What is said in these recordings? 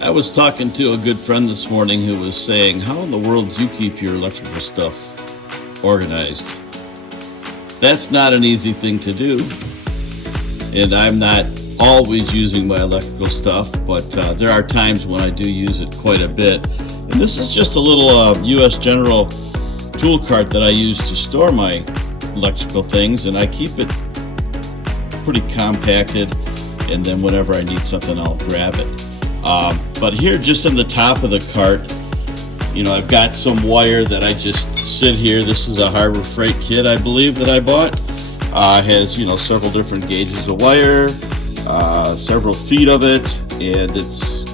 I was talking to a good friend this morning who was saying, how in the world do you keep your electrical stuff organized? That's not an easy thing to do. And I'm not always using my electrical stuff, but there are times when I do use it quite a bit. And this is just a little US General tool cart that I use to store my electrical things, and I keep it pretty compacted, and then whenever I need something, I'll grab it. But here, just in the top of the cart, you know, I've got some wire that I just sit here. This is a Harbor Freight kit, I believe, that I bought. Has, you know, several different gauges of wire, several feet of it, and it's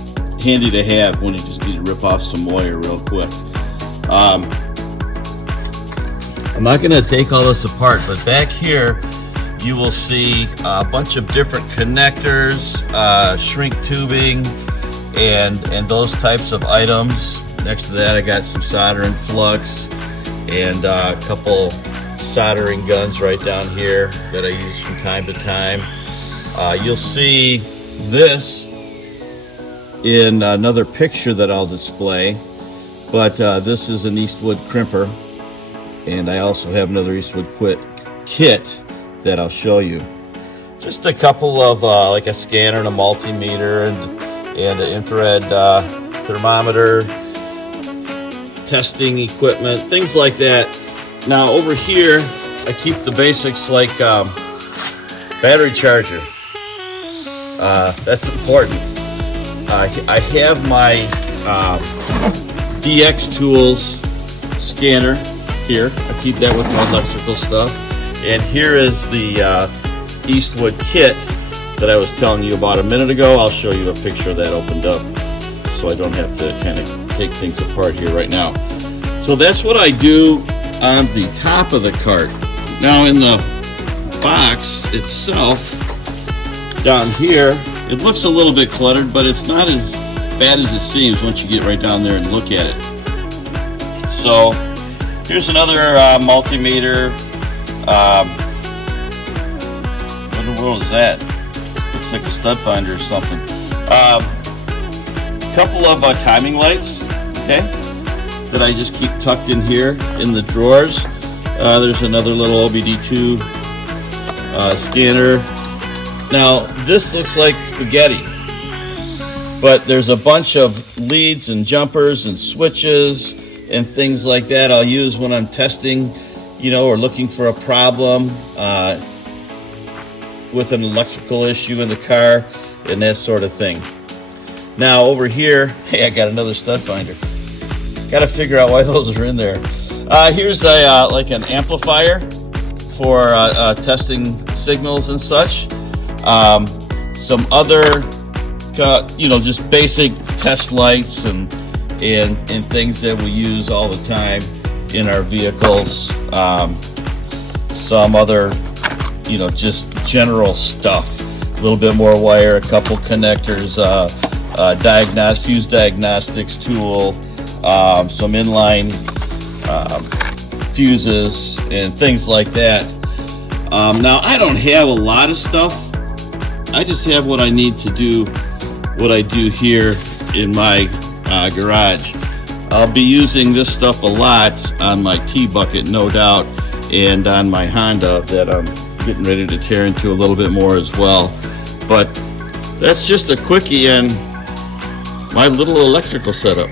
handy to have when you just need to rip off some wire real quick. I'm not going to take all this apart, but back here you will see a bunch of different connectors, shrink tubing, and those types of items. Next to that, I got some soldering flux and a couple soldering guns right down here that I use from time to time. You'll see this in another picture that I'll display, but this is an Eastwood crimper, and I also have another Eastwood kit that I'll show you. Just a couple of like a scanner and a multimeter and an infrared thermometer, testing equipment, things like that. Now over here I keep the basics like battery charger. That's important. I have my DX Tools scanner here. I keep that with my electrical stuff. And here is the Eastwood kit that I was telling you about a minute ago. I'll show you a picture of that opened up so I don't have to kind of take things apart here right now. So that's what I do on the top of the cart. Now in the box itself, down here, it looks a little bit cluttered, but it's not as bad as it seems once you get right down there and look at it. So here's another multimeter. What in the world is that? Looks like a stud finder or something. Couple of timing lights, okay, that I just keep tucked in here in the drawers. There's another little OBD2 scanner. Now this looks like spaghetti, but there's a bunch of leads and jumpers and switches and things like that I'll use when I'm testing, you know, or looking for a problem with an electrical issue in the car and that sort of thing. Now over here, hey, I got another stud finder. Got to figure out why those are in there. Here's a like an amplifier for testing signals and such. Some other, you know, just basic test lights and things that we use all the time in our vehicles. Some other, you know, just general stuff. A little bit more wire, a couple connectors, fuse diagnostics tool, some inline fuses and things like that. Now I don't have a lot of stuff. I just have what I need to do what I do here in my garage. I'll be using this stuff a lot on my T-bucket, no doubt, and on my Honda that I'm getting ready to tear into a little bit more as well. But that's just a quickie in my little electrical setup.